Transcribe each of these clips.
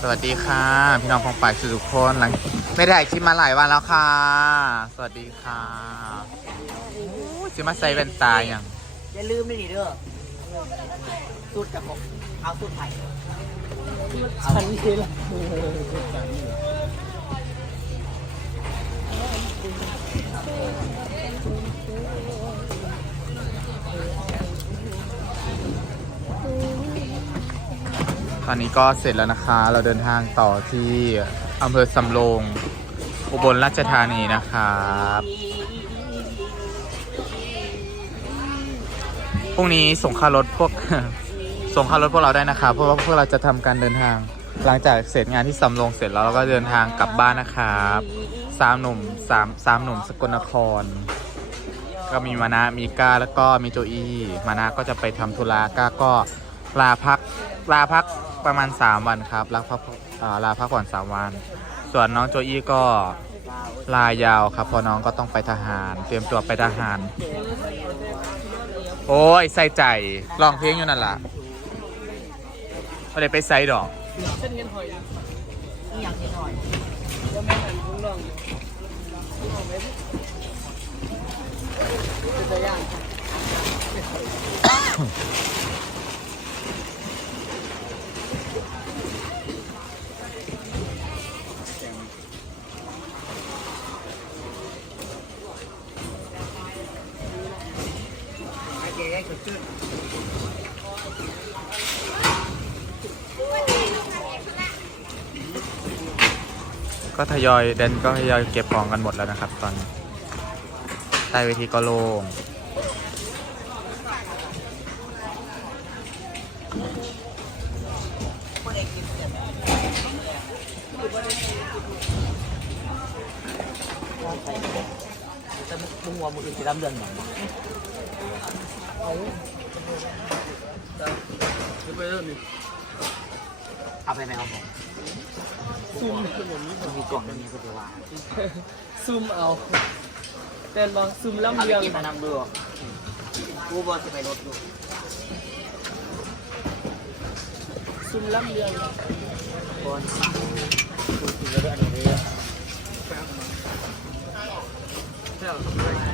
สวัสดีค่ะ พี่น้องของฝ่ายสุขคนหลังไม่ได้คลิปมาหลายวันแล้วค่ะ สวัสดีค่ะโอ้ยสิมาใส่แว่นตาอย่างอย่าลืมนี่เด้อสูตรกับผมเอาสูตรไทยฉันนี่ล อนนี้ก็เสร็จแล้วนะคะ เราเดินทางต่อที่อำเภอสำโรงอุบลราชธานีนะครับพรุ่งนี้ส่งค่ารถพวกส่งค่ารถพวกเราได้นะครับเพราะว่าพวกเราจะทำการเดินทาง หลังจากเสร็จงานที่สำโรงเสร็จแล้วเราก็เดินทางกลับบ้านนะครับสามหนุ่มสามสามหนุ่มสกลนคร ก็มีมานะมีก้าแล้วก็มีโจอี้มานะก็จะไปทำธุระก้าก็ลาพัก ลาพักประมาณ 3 วันครับลาพักอ่าลาพักผ่อน3วัน ส่วนน้องโจอี้ก็ลายาวครับเพราะน้องก็ต้องไปทหาร เตรียมตัวไปทหาร โอ้ยใส่ใจร้องเพลงอยู่นั่นล่ะไม่ได้ไปใส่ดอก เส้นเงินหอยอยางนี้หน่อยว่าแม่หันพุงน้องอยู่พุงไหมเป็นตัวอย่างไอ้ เจ๊ก็ชื่อก็ทยอยเดนก็ทยอยเก็บของกันหมดแล้วนะครับ ตอนนี้ใต้เวทีก็โล่งคนเอกกินเนี่มึงว่ามึงอื่นจะรับเดือนหนจะ ไปเริ่มนี่เอาไปไหมเอาผมซุ่มมันมีกล่องนี้ก็จะว่าซุ่มเอาแต่ลองซุ่มเอาลำไปเลียงกินมานำดูกูบอลจะไปรถดูซุ่มลำเลียงบอลอ๋อมันจะมันจะอยู่ในกางเกงอะของเลี้ย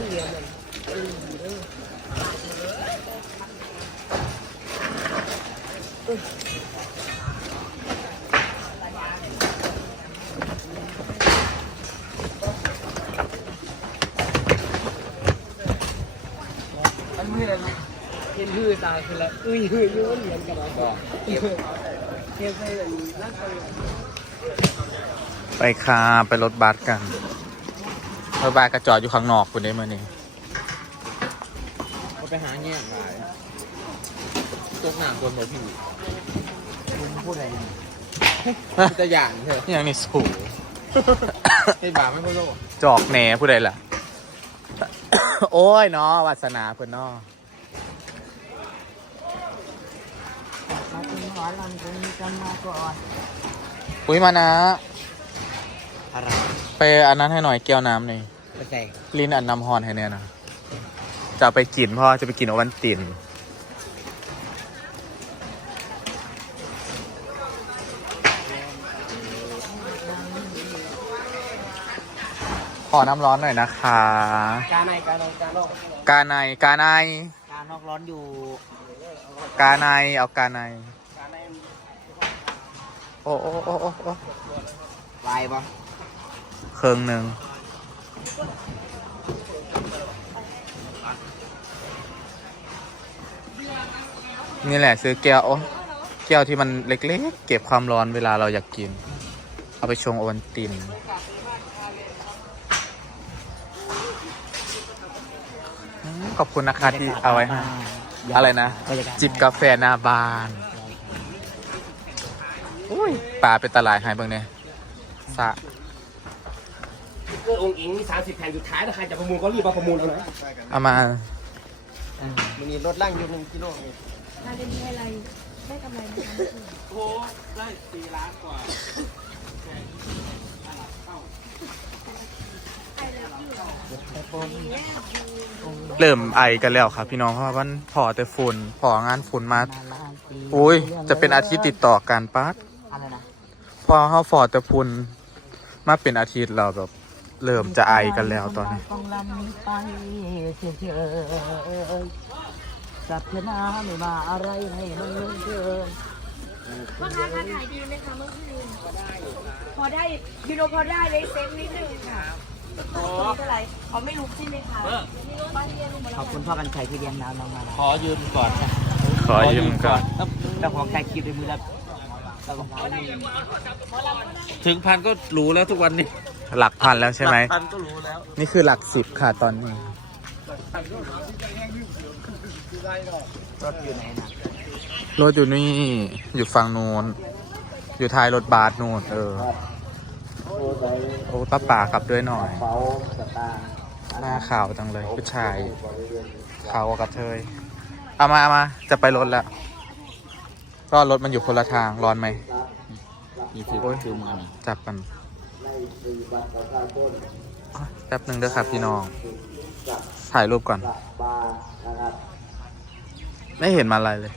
งเลี้ยงมันเอออยู่เด้ออันมืออะไรลูก เห็นหื้อตาคือละอุ้ยหื้ออยู่เหมือนกับเราก็เก็บเก็บไปแบบนี้ร่างกายไปคาไปรถบัสกันรถบัสกระจอดอยู่ข้างนอกคุณได้มานี่ก็ไปหาเงี้ยหลายตกหนามบนบ่พี่มึงพูดอะไรดีจะหยานเถอะยังนี่สูงให้บาปไม่พ่อโลกจอกแหน่ผู้ใดล่ะ โอ้ยเนาะวาสนาเพื่อนเนาะ มาถึงหอลำคงมีกันมาก่อนอุ้ยมานะ อะไรไปอันนั้นให้หน่อยแก้วน้ำหน่อยไปแจกลิ้นอันน้ำฮอนให้เนี่ยนะ จะไปกินพ่อจะไปกินโอวันตินขอน้ำร้อนหน่อยนะคะ การในการในการนอกกาในกาใน การนอกร้อนอยู่ กาในเอากาในการใน โอ้โอ้โอ้โอ้โอ้ลายปะเครื่องหนึ่งนี่แหละซื้อแก้วโอ้แก้วที่มันเล็กๆ เก็บความร้อนเวลาเราอยากกิน เอาไปชงโอวัลตินอืมขอบคุณนะคะที่เอาไว้ให้อะไรนะบรรยากาศจิบกาแฟหน้าบ้าน อุ้ยปลาเป็นตลาดหายบ้างเนี่ยสะเรื่ององค์อิงมีสามสิบแผ่นสุดท้ายถ้าใครจะประมูลก็รีบมาประมูลเอานะเอามามันนี่ลดล่างอยู่หนึ่งกิโลเองมาเล่นได้อะไรได้กำไรไหมคะโอ้ได้สี่ล้านกว่าเริ่มไอกันแล้วครับ พี่น้องเพราะว่ามันพอแต่ฝุ่นพองานฝุ่นมานานล้านปีอุ้ยจะเป็นอาทิตย์ติดต่อกันปั๊ดอะไรนะ พอเขาฟอแต่ฝุ่นมาเป็นอาทิตย์เราแบบเริ่มจะไอกันแล้วตอนนี้ต้องลำไปเฉยๆสัพเพนาไม่มาอะไรให้มันเลื่อนเกินพ่อค้าค้าขายดีไหมคะเมื่อคืนพอได้ยูโรพอได้เลยเซ็ตนิดนึงค่ะไม่เป็นไรเขาไม่ลุกใช่ไหมคะบ้านเรียนมาขอบคุณพ่อกันชัยที่เลี้ยงน้ำน้องมานะขอยืมก่อน ขอยืมก่อนแต่ของใจคิวด้วยมือละแล้วก็ ถึงพันก็รู้แล้วทุกวันนี้หลักพันแล้วใช่ไหม พันก็รู้แล้วนี่คือหลักสิบค่ะตอนนี้ รถอยู่ไหนนะรถอยู่นี่ อยู่ฝั่งนู้นอยู่ท้ายรถบัสนู่นเออ โอ้ป้าป่าขับด้วยหน่อยหน้าขาวจังเลยผู้ชาย ขาวกว่ากับเธยเอามาเอามาจะไปรถแล้ว ก็รถมันอยู่คนละทางร้อนไหมมีถือโอ้ยถือมือนี่จับกันอะแป๊บหนึ่งเด้อครับพี่น้อง ถ่ายรูปก่อน ไม่เห็นมาอะไรเลย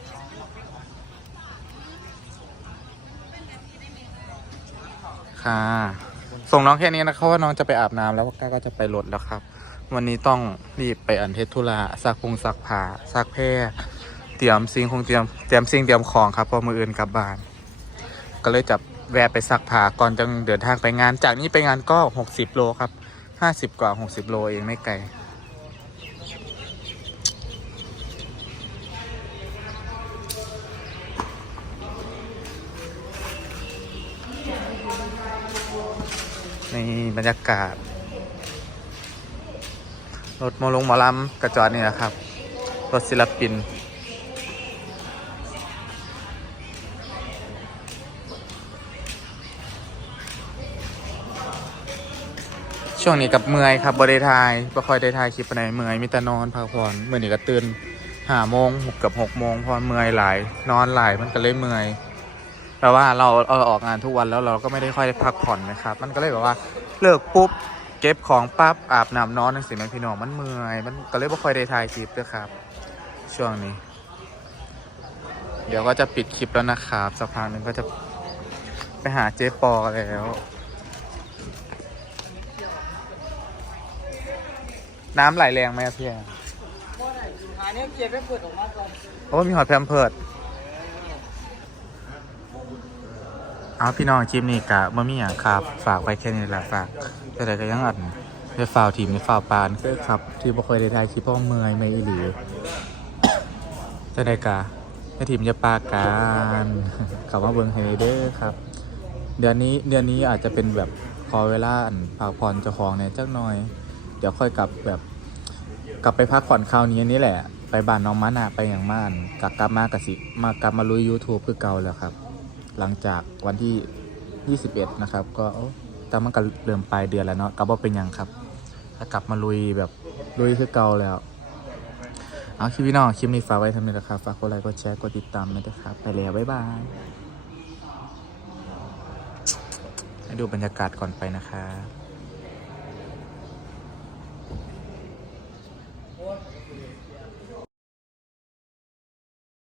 ค่ะ ส่งน้องแค่นี้นะครับว่าน้องจะไปอาบน้ำแล้วก้าก็จะไปรถแล้วครับ วันนี้ต้องรีบไปอันเทศธุระซักพุงซักผ้าซักแพร่ เตรียมซิงคงเตรียมเตรียมซิงเตรียมของครับพอมืออื่นกลับบ้าน ก็เลยจับแวะไปซักผ้าก่อนจะเดินทางไปงาน จากนี้ไปงานก็60โลครับ50กว่า60โลเองไม่ไกลนี่บรรยากาศ รถโมลงหมอลำกระจอดนี่แหละครับ รถศิลปิน ช่วงนี้กับเมื่อยครับบริทายบ่ค่อยได้ถ่ายคลิปปานเมื่อยมีแต่นอนพักผ่อนเมื่อนี้ก็ตื่นห้าโมงเกับหกโมงพราะเมื่อยหลาย นอนหลายมันก็เลยเมื่อยแปลว่าเราเราออกงานทุกวันแล้วเราก็ไม่ได้ค่อยได้พักผ่อนนะครับ มันก็เลยแบบว่าเลิกปุ๊บเก็บของปั๊บอาบน้ำนอนนั่นสิแม่พี่น้องมันเมื่อยมันก็เลยบ่ค่อยได้ถ่ายคลิปด้วยครับ ช่วงนี้ เดี๋ยวก็จะปิดคลิปแล้วนะครับสักพักหนึ่งก็จะไปหาเจ๊ปอแล้ว น้ำไหลแรงไหมอะพี่แอนหาเนี่ยเก็บไปเปิดออกมาก่อนโอ้มีหอดแพมเพิร์ดเอาพี่น้องคลิปนี้กะมื่อมีอย่างครับ ฝากไปแค่นี้แหละฝากแต่ใดก็ยังอัดในฝ่าวทีมในฝ่าวปานคือครับ ที่บ่เคยได้ถ่ายคลิปเพราะว่าเมื่อยไม่อีหลีจะได้กะในทีมจะปาการกลับมาเบิงให้เด้อครับ เดือนนี้เดือนนี้อาจจะเป็นแบบขอเวลาอันพักผ่อนเจ้าของเนี่ยจักหน่อย เดี๋ยวค่อยกลับแบบ กลับไปพักผ่อนคราวนี้นี่แหละ ไปบ้านน้องมานาไปอย่างม่านกลับกลับมากะสิมากลับมาลุย YouTube คือเก่าแล้วครับ หลังจากวันที่ 21 นะครับ ก็แต่มันก็เริ่มปลายเดือนแล้วเนาะก็บ่เป็นยังครับถ้ากลับมาลุยแบบลุยคือเก่าแล้วเอาคลิปพี่น้องคลิปนี้ฝากไว้ทำนี้ละครับฝากกดไลค์กดแชร์กดติดตามด้วยนะครับ ไปแล้วบ๊ายบายให้ดูบรรยากาศก่อนไปนะครับ